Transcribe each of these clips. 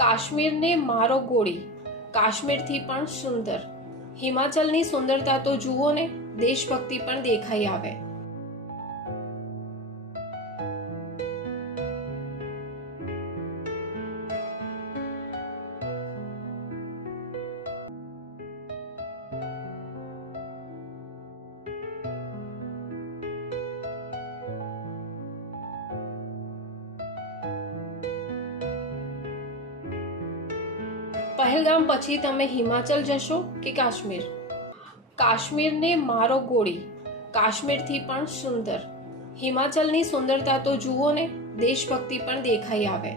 કાશ્મીરને મારો ગોળી, કાશ્મીરથી પણ સુંદર. હિમાચલની સુંદરતા તો જુઓ ને, દેશભક્તિ પણ દેખાઈ આવે. પહેલગામ પછી તમે હિમાચલ જશો કે કાશ્મીર? કાશ્મીરને મારો ગોળી, કાશ્મીરથી પણ સુંદર. હિમાચલની સુંદરતા તો જુઓ ને, દેશભક્તિ પણ દેખાઈ આવે.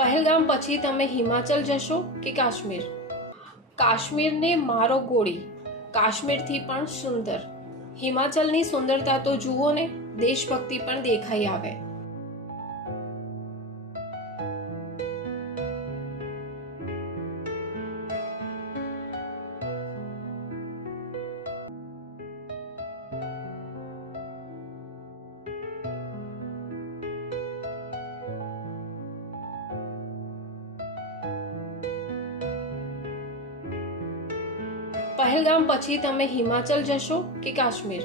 પહેલગામ પછી તમે હિમાચલ જશો કે કાશ્મીર? કાશ્મીરને મારો ગોળી, કાશ્મીરથી પણ સુંદર. હિમાચલની સુંદરતા તો જુઓ ને, દેશભક્તિ પણ દેખાઈ આવે. પહેલગામ પછી તમે હિમાચલ જશો કે કાશ્મીર?